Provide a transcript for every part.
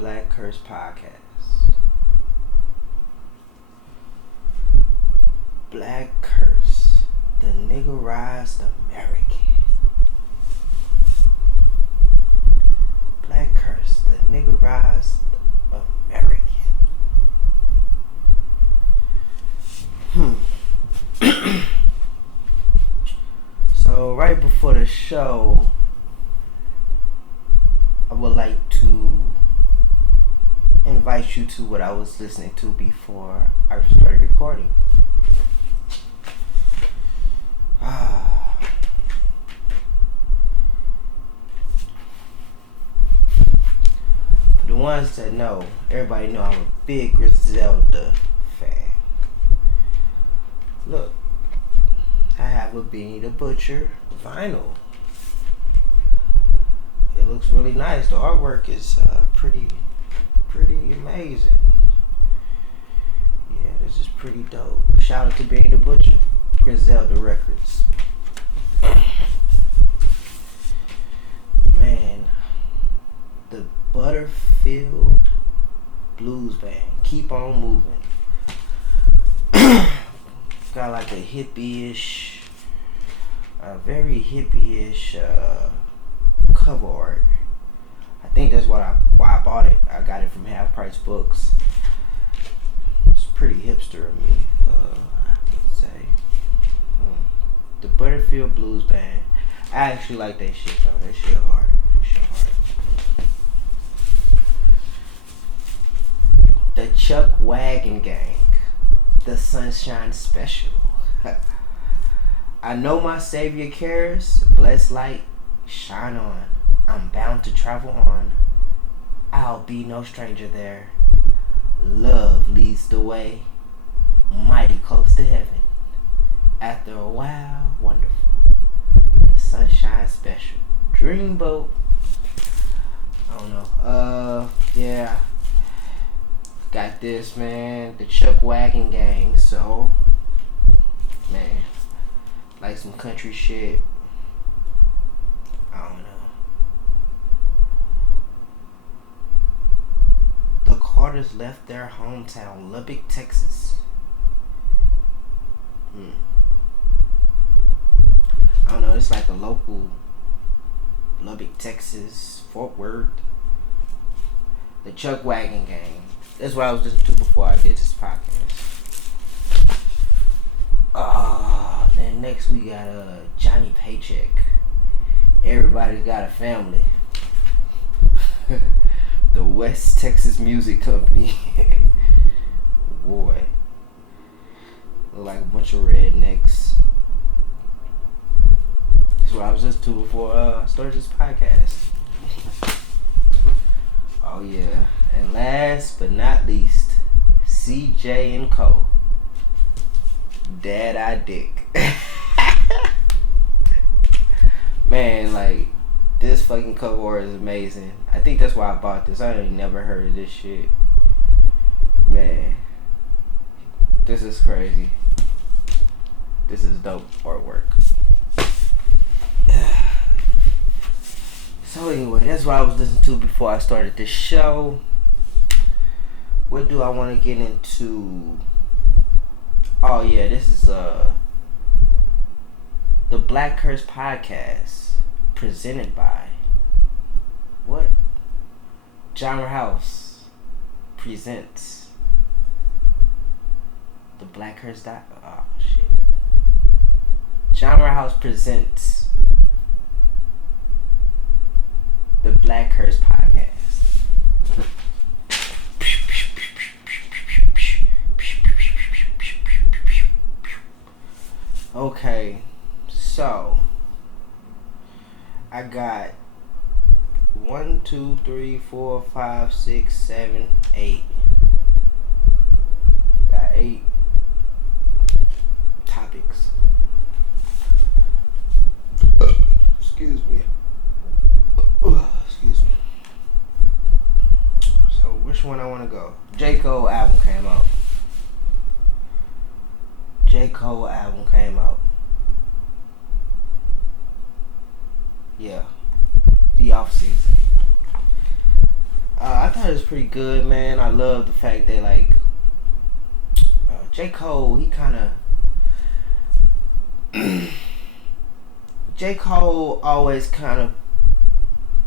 BlackCurse podcast. BlackCurse, the niggerized American. BlackCurse, the niggerized American. So right before the show, I would like to invite you to what I was listening to before I started recording. For the ones that know, everybody know I'm a big Griselda fan. Look, I have a Beanie the Butcher vinyl. It looks really nice. The artwork is pretty amazing. Yeah, this is pretty dope. Shout out to Beanie the Butcher, Griselda Records. Man, the Butterfield Blues Band, keep on moving. Got like a hippie-ish, very hippie-ish cover art. I think that's why I bought it. I got it from Half Price Books. It's pretty hipster of me, I would say. The Butterfield Blues Band. I actually like that shit though. That shit hard. The Chuck Wagon Gang. The Sunshine Special. I know my Savior cares. Blessed light, shine on. I'm bound to travel on. I'll be no stranger there. Love leads the way. Mighty close to heaven. After a while, wonderful. The Sunshine Special. Dreamboat. I don't know. Yeah. Got this, man. The Chuck Wagon Gang. So, man, like some country shit. I don't know. The Carters left their hometown, Lubbock, Texas. I don't know. It's like a local Lubbock, Texas, Fort Worth. The Chuck Wagon Gang. That's what I was listening to before I did this podcast. Then next we got Johnny Paycheck. Everybody's got a family. The West Texas Music Company. Boy. Look like a bunch of rednecks. That's what I was listening to before I started this podcast. Oh yeah. And last but not least, CJ and Co. Dad I Dick. Man, like, this fucking cover art is amazing. I think that's why I bought this. I ain't never heard of this shit. Man, this is crazy. This is dope artwork. So anyway, that's what I was listening to before I started this show. What do I want to get into? Oh yeah, this is the BlackCurse podcast presented by what? Genre House presents the BlackCurse oh shit. Genre House presents the BlackCurse podcast. Okay, so I got 1, 2, 3, 4, 5, 6, 7, 8. Got 8 topics. Excuse me. Excuse me. So which one I want to go? J. Cole album came out. Yeah. The off season. I thought it was pretty good, man. I love the fact that like J. Cole, he kind of J. Cole always kind of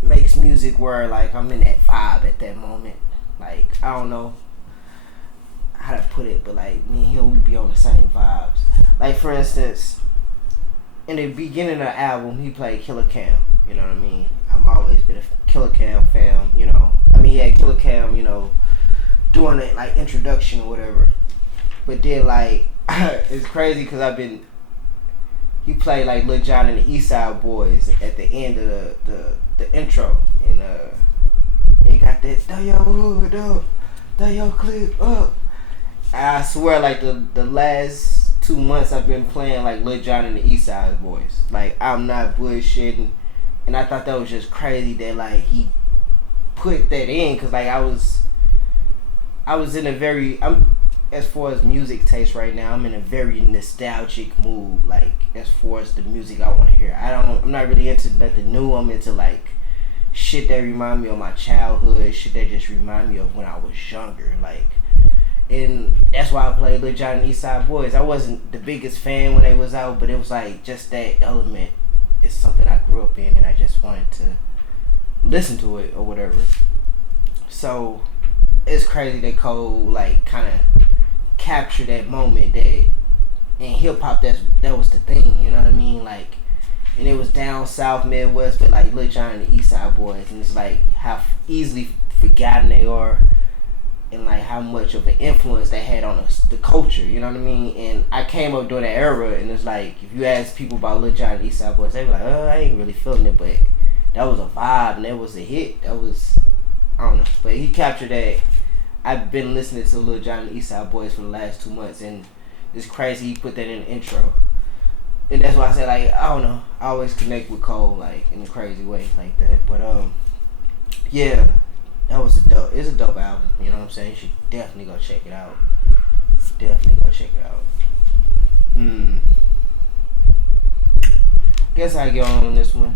makes music where like I'm in that vibe at that moment. Like I don't know how to put it, but like me and him, we be on the same vibes. Like for instance, in the beginning of the album, he played Killer Cam. You know what I mean? I've always been a Killer Cam fan. You know, I mean, he had Killer Cam. You know, doing it like introduction or whatever. But then like it's crazy because he played like Lil Jon and the East Side Boys at the end of the intro, and he got that throw your hood up, throw your clip up. I swear, like the last 2 months I've been playing like Lil Jon and the East Side Boys. Like I'm not bullshitting, and I thought that was just crazy that like he put that in, cause like I was in a very as far as music taste right now, I'm in a very nostalgic mood. Like as far as the music I want to hear, I'm not really into nothing new. I'm into like shit that remind me of my childhood, shit that just remind me of when I was younger. Like, and that's why I played Lil Jon and East Side Boys. I wasn't the biggest fan when they was out, but it was like just that element is something I grew up in, and I just wanted to listen to it or whatever. So it's crazy that Cole like kind of captured that moment that in hip hop that was the thing, you know what I mean? Like, and it was down south Midwest, but like Lil Jon and the East Side Boys, and it's like how easily forgotten they are, and like how much of an influence they had on the culture, you know what I mean? And I came up during that era, and it's like if you ask people about Lil Jon and the East Side Boys, they be like, oh, I ain't really feeling it, but that was a vibe and that was a hit. That was, I don't know, but he captured that. I've been listening to Lil Jon and the East Side Boys for the last 2 months, and it's crazy he put that in the intro. And that's why I said, like, I don't know, I always connect with Cole like in a crazy way like that. But yeah, that was it's a dope album, you know what I'm saying? You should definitely go check it out. Definitely go check it out. Guess I get on this one.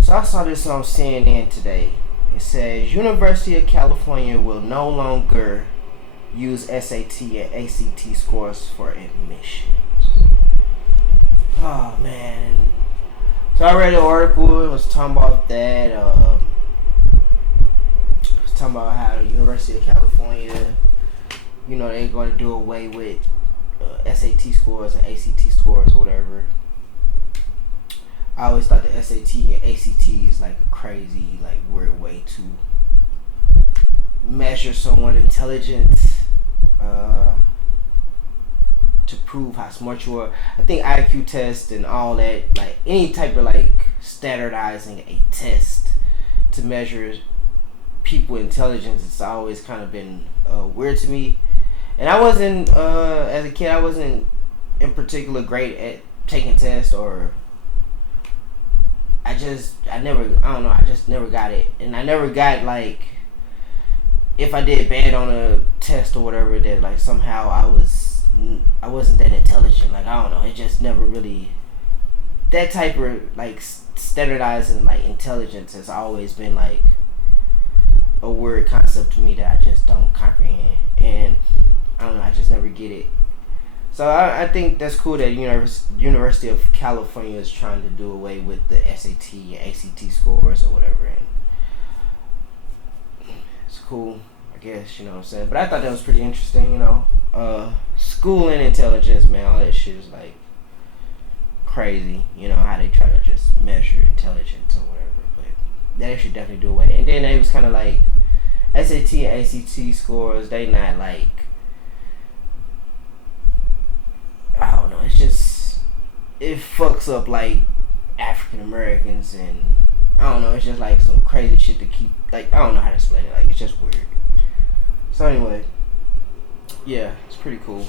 So I saw this on CNN today. It says University of California will no longer use SAT and ACT scores for admissions. Oh man. So I read the article. It was talking about that. It was talking about how the University of California, you know, they're going to do away with SAT scores and ACT scores or whatever. I always thought the SAT and ACT is like a crazy, like weird way to measure someone's intelligence, to prove how smart you are. I think IQ test and all that, like any type of like standardizing a test to measure people intelligence, it's always kind of been weird to me. And I wasn't, as a kid, I wasn't in particular great at taking tests, or I just never got it. And I never got like, if I did bad on a test or whatever, that like somehow I wasn't that intelligent. Like, I don't know, it just never really, that type of like standardizing like intelligence has always been like a weird concept to me that I just don't comprehend. And I don't know, I just never get it. So I think that's cool that University of California is trying to do away with the SAT and ACT scores or whatever, and it's cool, I guess, you know what I'm saying. But I thought that was pretty interesting, you know. Schooling intelligence, man, all that shit is like crazy, you know, how they try to just measure intelligence or whatever. But they should definitely do away. And then they was kind of like SAT and ACT scores, they not like, I don't know, it's just, it fucks up like African Americans, and I don't know, it's just like some crazy shit to keep, like, I don't know how to explain it, like it's just weird. So anyway, yeah, it's pretty cool.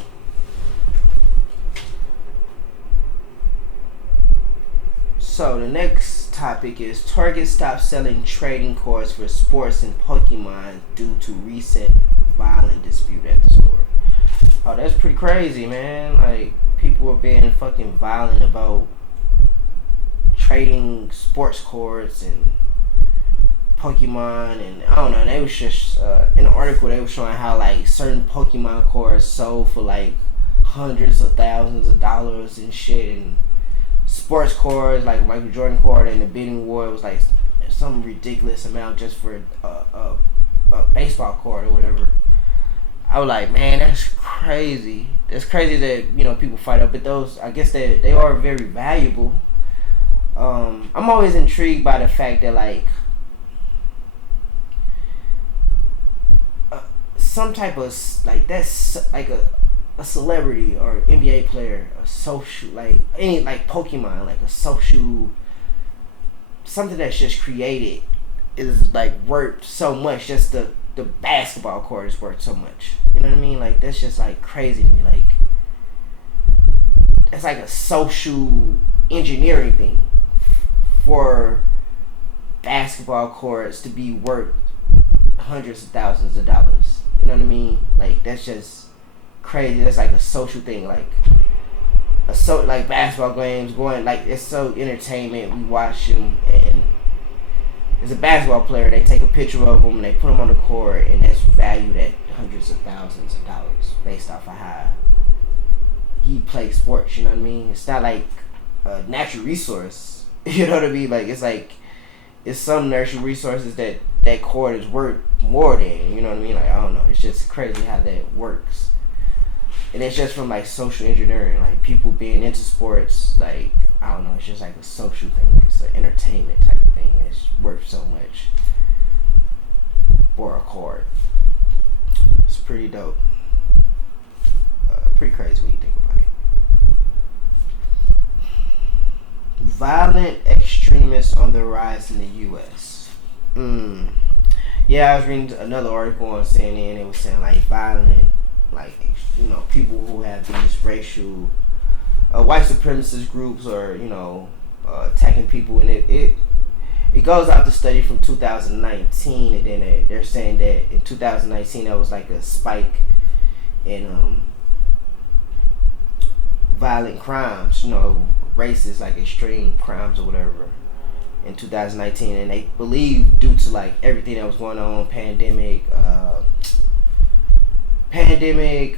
So the next topic is Target stopped selling trading cards for sports and Pokemon due to recent violent dispute at the store. Oh, that's pretty crazy, man. Like, people are being fucking violent about trading sports cards and Pokemon, and I don't know. They was just in an article they were showing how like certain Pokemon cards sold for like hundreds of thousands of dollars and shit, and sports cards like Michael Jordan card and the bidding war was like some ridiculous amount just for a baseball card or whatever. I was like, man, that's crazy. That's crazy that people fight up, but those, I guess they are very valuable. I'm always intrigued by the fact that like some type of like that's like a celebrity or NBA player, a social like any like Pokemon, like a social something that's just created is like worth so much. Just the basketball court is worth so much. You know what I mean? Like that's just like crazy to me. Like it's like a social engineering thing for basketball courts to be worth hundreds of thousands of dollars. You know what I mean? Like that's just crazy. That's like a social thing. Like like basketball games going like it's so entertainment. We watch them, and as a basketball player, they take a picture of him and they put him on the court, and that's valued at hundreds of thousands of dollars based off of how he plays sports. You know what I mean? It's not like a natural resource. You know what I mean? Like it's some natural resources that court is worth more than. You know what I mean? Like I don't know. It's just crazy how that works. And it's just from like social engineering, like people being into sports, like I don't know, it's just like a social thing. It's an entertainment type of thing, and it's worth so much for a card. It's pretty dope. Pretty crazy when you think about it. Violent extremists on the rise in the U.S. Yeah, I was reading another article on CNN. It was saying like violent, like people who have these racial white supremacist groups or attacking people, and it goes out the study from 2019, and then they're saying that in 2019 there was like a spike in violent crimes, racist like extreme crimes or whatever in 2019, and they believe due to like everything that was going on, pandemic,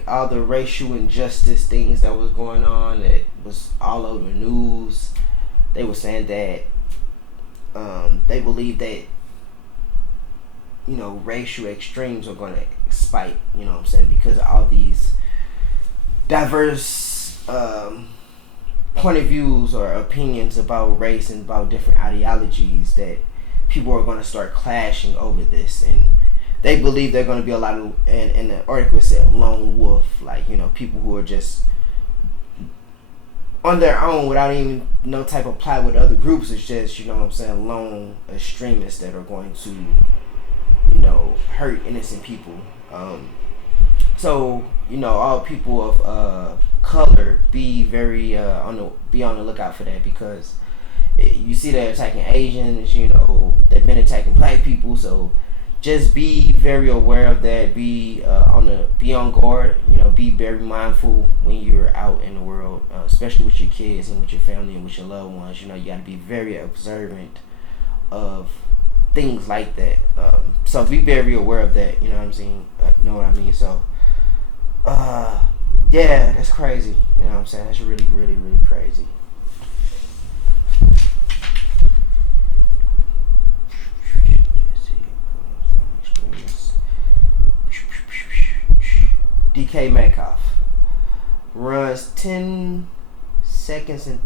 all the racial injustice things that was going on that was all over the news. They were saying that they believe that racial extremes are going to spike. You know what I'm saying, because of all these diverse point of views or opinions about race and about different ideologies, that people are going to start clashing over this. And they believe they're going to be a lot of, and the article said lone wolf, like people who are just on their own without even no type of plot with other groups. It's just lone extremists that are going to hurt innocent people. So all people of color be very on the lookout for that, because you see they're attacking Asians. They've been attacking black people. So just be very aware of that. Be on guard. Be very mindful when you're out in the world, especially with your kids and with your family and with your loved ones. You got to be very observant of things like that. So be very aware of that. You know what I'm saying? Know what I mean? So, yeah, that's crazy. You know what I'm saying? That's really, really, really crazy. DK Metcalf runs 10 seconds and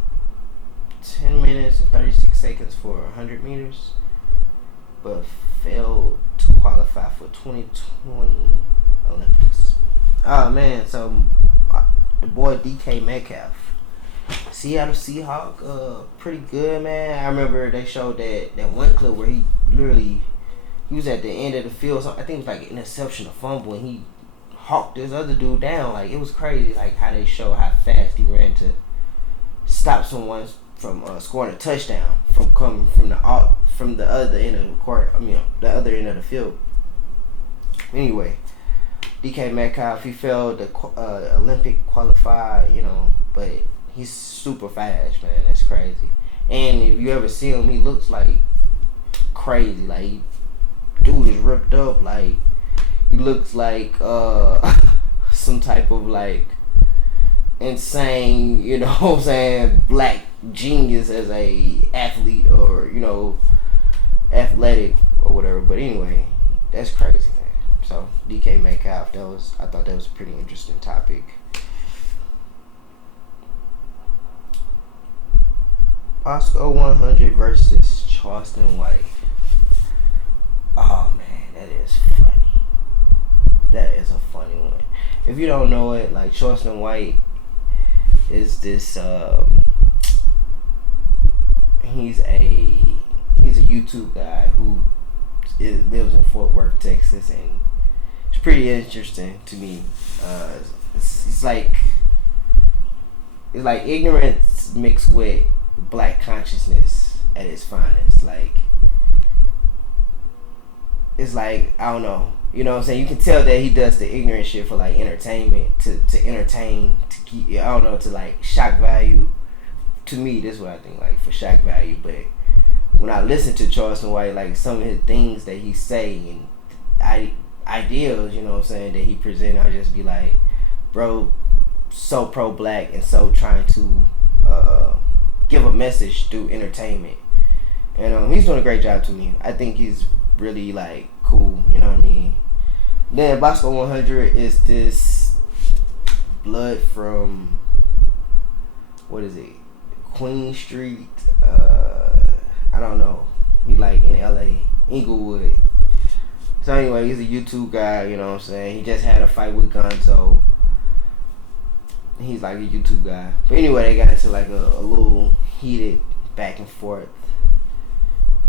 10 minutes and 36 seconds for 100 meters, but failed to qualify for 2020 Olympics. Oh man, so the boy DK Metcalf, Seattle Seahawk, pretty good, man. I remember they showed that one clip where he was at the end of the field. I think it was like an interception or fumble, and he hawked this other dude down. Like it was crazy, like how they show how fast he ran to stop someone from scoring a touchdown from coming from the other end of the court. The other end of the field. Anyway, DK Metcalf, he failed the Olympic qualified, but he's super fast, man. That's crazy. And if you ever see him, he looks like crazy. Like, dude is ripped up. Like, he looks like some type of like insane, you know what I'm saying, black genius as a athlete, or athletic or whatever. But anyway, that's crazy, man. So DK Metcalf, I thought that was a pretty interesting topic. Oscar 100 versus Charleston White. Oh man, that is funny. That is a funny one. If you don't know it, like, Charleston White is this he's a YouTube guy who lives in Fort Worth, Texas, and it's pretty interesting to me. It's like ignorance mixed with black consciousness at its finest. Like, it's like, I don't know, you know what I'm saying? You can tell that he does the ignorant shit for like entertainment, to entertain, to keep, I don't know, to like shock value. To me, this is what I think, like, for shock value. But when I listen to Charleston White, like, some of his things that he say and ideals, you know what I'm saying, that he present, I'll just be like, bro, so pro-black and so trying to give a message through entertainment. And he's doing a great job to me. I think he's really, like, cool, you know what I mean? Then Bosco 100 is this blood from, what is it, Queen Street, I don't know, he like in LA, Inglewood. So anyway, he's a YouTube guy, you know what I'm saying? He just had a fight with Gonzo. He's like a YouTube guy. But anyway, they got into like a little heated back and forth.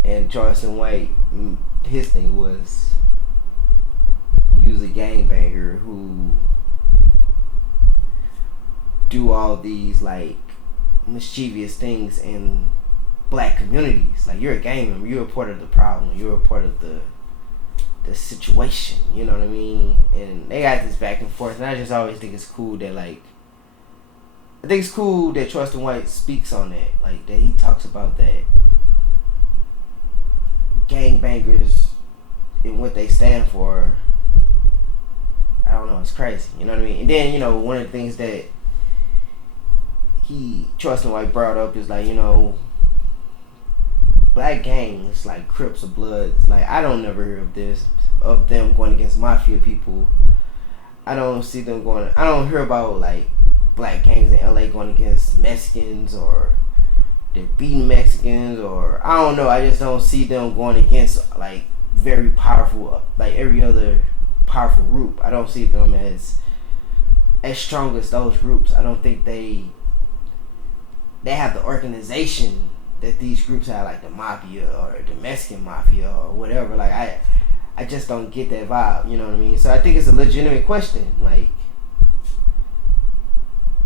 And Charleston White, his thing was, use a gangbanger who do all these like mischievous things in black communities. Like, you're a gang member, you're a part of the problem, you're a part of the situation, you know what I mean? And they got this back and forth, and I just always think it's cool that, like, I think it's cool that Charleston White speaks on that, like, that he talks about that gangbangers and what they stand for. I don't know, it's crazy, you know what I mean? And then, one of the things that Charleston White brought up is, like, black gangs, like Crips or Bloods, like, I don't never hear of them going against mafia people. I don't hear about, like, black gangs in LA going against Mexicans, or they're beating Mexicans, or I don't know, I just don't see them going against, like, very powerful, like, every other powerful group. I don't see them as strong as those groups. I don't think they have the organization that these groups have, like the mafia or the Mexican mafia or whatever. Like, I just don't get that vibe, you know what I mean? So I think it's a legitimate question. Like,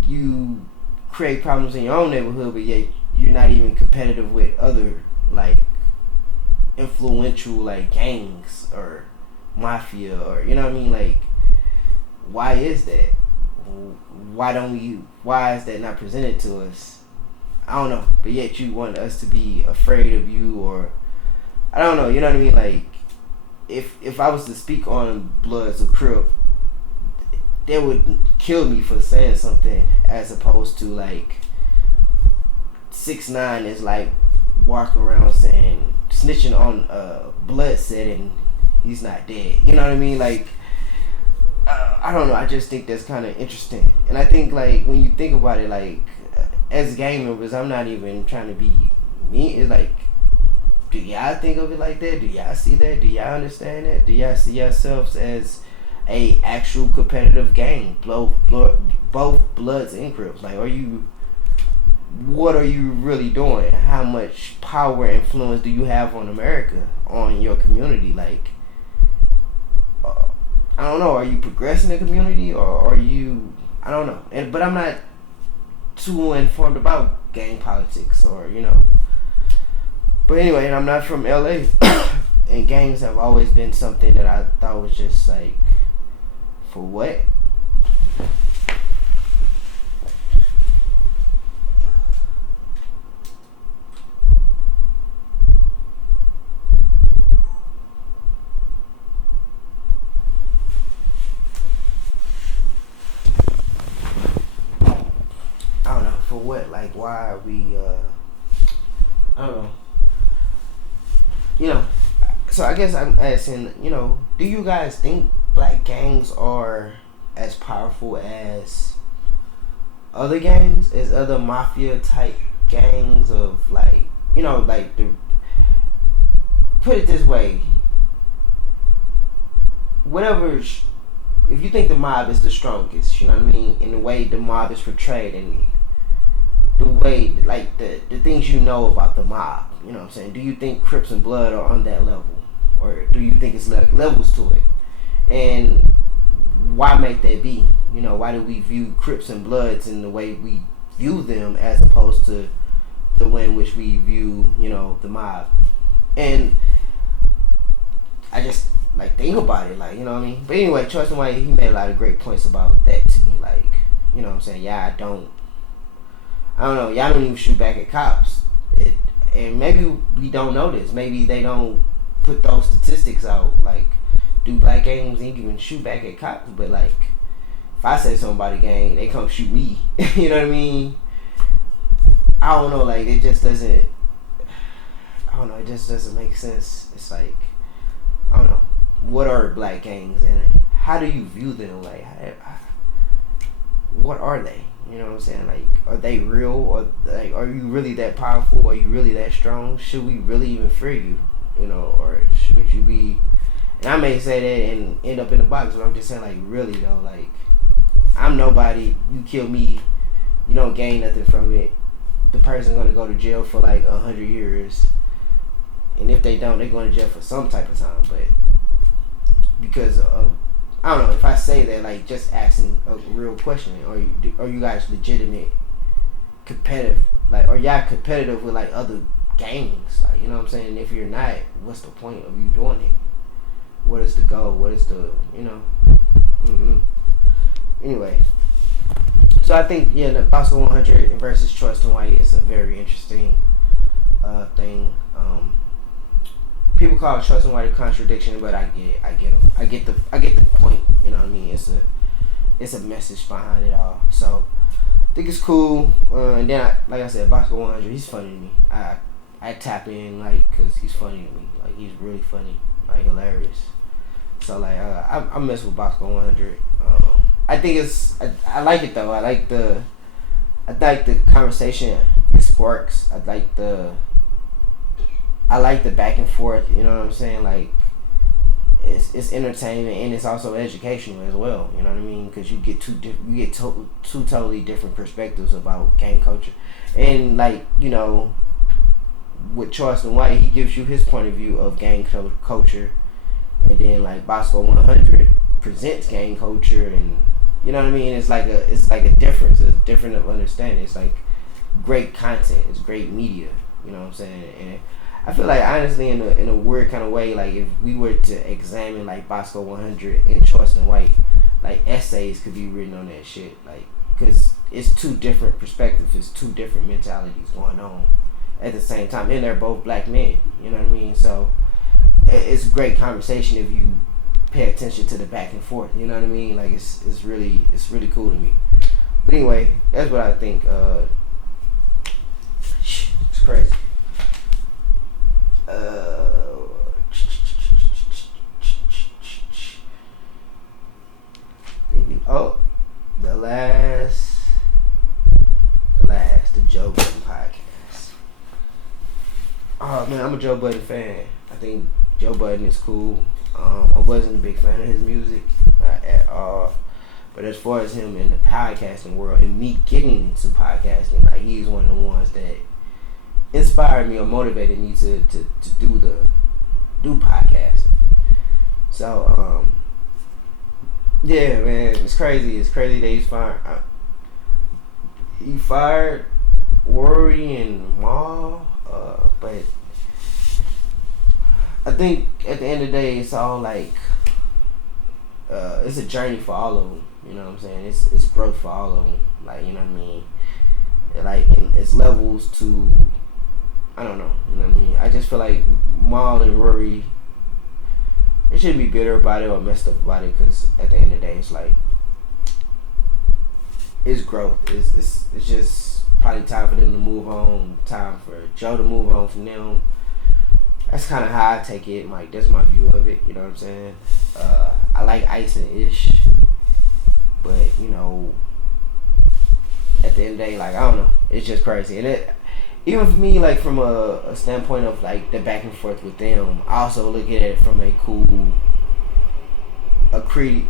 you create problems in your own neighborhood, but yet you're not even competitive with other, like, influential, like, gangs or mafia, or, you know what I mean? Like, why is that? Why is that not presented to us? I don't know, but yet you want us to be afraid of you, or I don't know, you know what I mean? Like, if I was to speak on Bloods or Crip, they would kill me for saying something, as opposed to, like, 6ix9ine is like walking around saying, snitching on Blood said and he's not dead. You know what I mean? Like, I don't know. I just think that's kind of interesting, and I think, like, when you think about it, like, as gang members, I'm not even trying to be mean. It's like, do y'all think of it like that? Do y'all see that? Do y'all understand that? Do y'all see yourselves as a actual competitive gang, both Bloods and Crips? Like, what are you really doing? How much power and influence do you have on America, on your community? Like, I don't know. Are you progressing the community, or are you? I don't know. But I'm not too informed about gang politics, or But anyway, and I'm not from LA, and gangs have always been something that I thought was just like, for what? what, like, why are we, I don't know, you know. So I guess I'm asking, do you guys think black gangs are as powerful as other gangs, as other mafia type gangs of, like, like, put it this way, whatever, if you think the mob is the strongest, you know what I mean, in the way the mob is portrayed, and the way, like, the things about the mob, you know what I'm saying, do you think Crips and Blood are on that level? Or do you think it's like levels to it? And why make that be? Why do we view Crips and Bloods in the way we view them as opposed to the way in which we view, the mob? And I just, like, think about it, like, you know what I mean? But anyway, Charleston White, he made a lot of great points about that to me, like, you know what I'm saying? Yeah, I don't know, y'all don't even shoot back at cops. And maybe we don't know this. Maybe they don't put those statistics out, like, do black gangs even shoot back at cops? But, like, if I say something about a gang, they come shoot me. You know what I mean? I don't know, like, it just doesn't, it just doesn't make sense. It's like, I don't know, what are black gangs and how do you view them? Like, what are they? You know what I'm saying? Like, are they real? Or, like, are you really that powerful? Are you really that strong? Should we really even fear you? Or should you be? And I may say that and end up in the box, but I'm just saying, like, really though, like, I'm nobody. You kill me, you don't gain nothing from it. The person's gonna go to jail for like 100 years, and if they don't, they're going to jail for some type of time. But because of, I don't know, if I say that, like, just asking a real question, are you guys legitimate, competitive? Like, are y'all competitive with, like, other gangs? Like, you know what I'm saying? If you're not, what's the point of you doing it? What is the goal? What is the, Anyway, so I think, the Bosco 100 versus Charleston White is a very interesting thing. People call Charleston White a contradiction, but I get it. I get them. I get the point. You know what I mean? It's a message behind it all. So I think it's cool. And then, like I said, Bosco 100, he's funny to me. I tap in, like, cause he's funny to me. Like, he's really funny, like, hilarious. So, like, I mess with Bosco 100. I think I like it though. I like the conversation it sparks. I like the back and forth. You know what I'm saying? Like, it's entertainment and it's also educational as well. You know what I mean? Because you get two totally different perspectives about gang culture, and, like, with Charleston White, he gives you his point of view of gang culture, and then, like, Bosco 100 presents gang culture, and you know what I mean. It's like a difference. It's different of understanding. It's like great content. It's great media. You know what I'm saying? And I feel like, honestly, in a weird kind of way, like, if we were to examine, like, Bosco 100 and Charleston White, like, essays could be written on that shit, like, because it's two different perspectives. It's two different mentalities going on at the same time, and they're both black men. You know what I mean? So it's a great conversation if you pay attention to the back and forth. You know what I mean? Like, it's really cool to me. But anyway, that's what I think. It's crazy. The Joe Budden podcast. Oh man, I'm a Joe Budden fan. I think Joe Budden is cool. I wasn't a big fan of his music, not at all. But as far as him in the podcasting world and me getting into podcasting, like, he's one of the ones that inspired me or motivated me to do podcasting. So yeah, man, it's crazy. It's crazy that he's fired. He fired Worry and Maul, but I think at the end of the day, it's all like, it's a journey for all of them. You know what I'm saying? It's growth for all of them. Like, you know what I mean? Like, it's levels to, I don't know. You know what I mean? I just feel like Maul and Rory, they shouldn't be bitter about it or messed up about it, because at the end of the day, it's like, it's growth. It's just probably time for them to move on. Time for Joe to move on from them. That's kind of how I take it. Like, that's my view of it. You know what I'm saying? I like Ice and Ish, but at the end of the day, like, I don't know. It's just crazy, and it even for me, like, from a standpoint of like the back and forth with them, I also look at it from a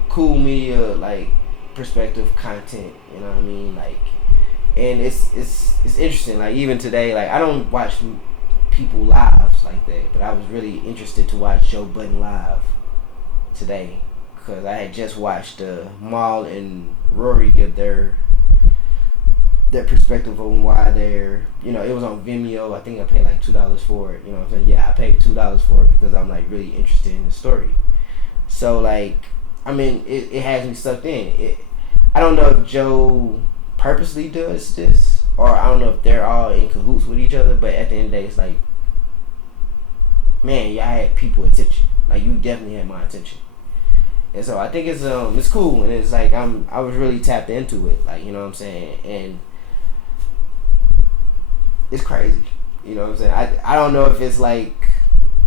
cool media like perspective content. You know what I mean? Like, and it's interesting. Like, even today, like, I don't watch people lives like that, but I was really interested to watch Joe Budden live today because I had just watched Maul and Rory give their perspective on why they're, it was on Vimeo. I think I paid like $2 for it. You know what I'm saying? Yeah, I paid $2 for it because I'm like really interested in the story. So, like, I mean, it has me sucked in. I don't know if Joe purposely does this, or I don't know if they're all in cahoots with each other, but at the end of the day, it's like, man, y'all had people attention. Like, you definitely had my attention. And so I think it's cool, and it's like I was really tapped into it, like, you know what I'm saying, and it's crazy, you know what I'm saying. I don't know if it's like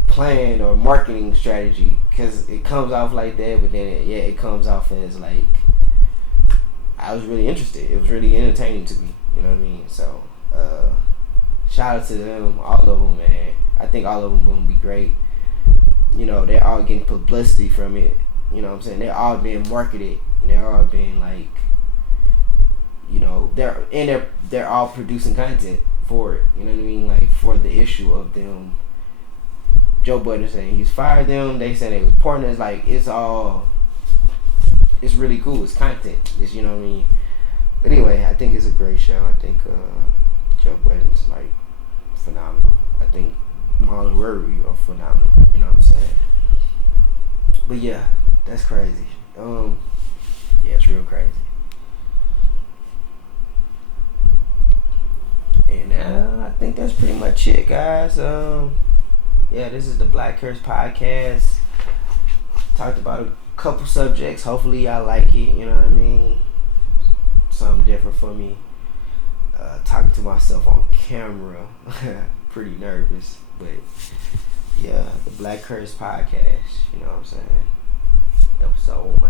planned or marketing strategy, because it comes off like that, but then it comes off as like I was really interested. It was really entertaining to me, you know what I mean. So shout out to them, all of them, man. I think all of them gonna be great. They're all getting publicity from it. You know what I'm saying? They're all being marketed. They're all being like, they're all producing content for it. You know what I mean? Like, for the issue of them. Joe Budden saying he's fired them. They saying they was partners. Like, it's really cool. It's content. It's, you know what I mean? But anyway, I think it's a great show. I think Joe Budden's like phenomenal. I think Maul and Rory are phenomenal. You know what I'm saying? But yeah, that's crazy. Yeah, it's real crazy. And I think that's pretty much it, guys. Yeah, this is the BlackCurse podcast. Talked about a couple subjects. Hopefully y'all like it, you know what I mean? Something different for me. Talking to myself on camera. Pretty nervous. But yeah, the BlackCurse podcast, you know what I'm saying? Episode 1.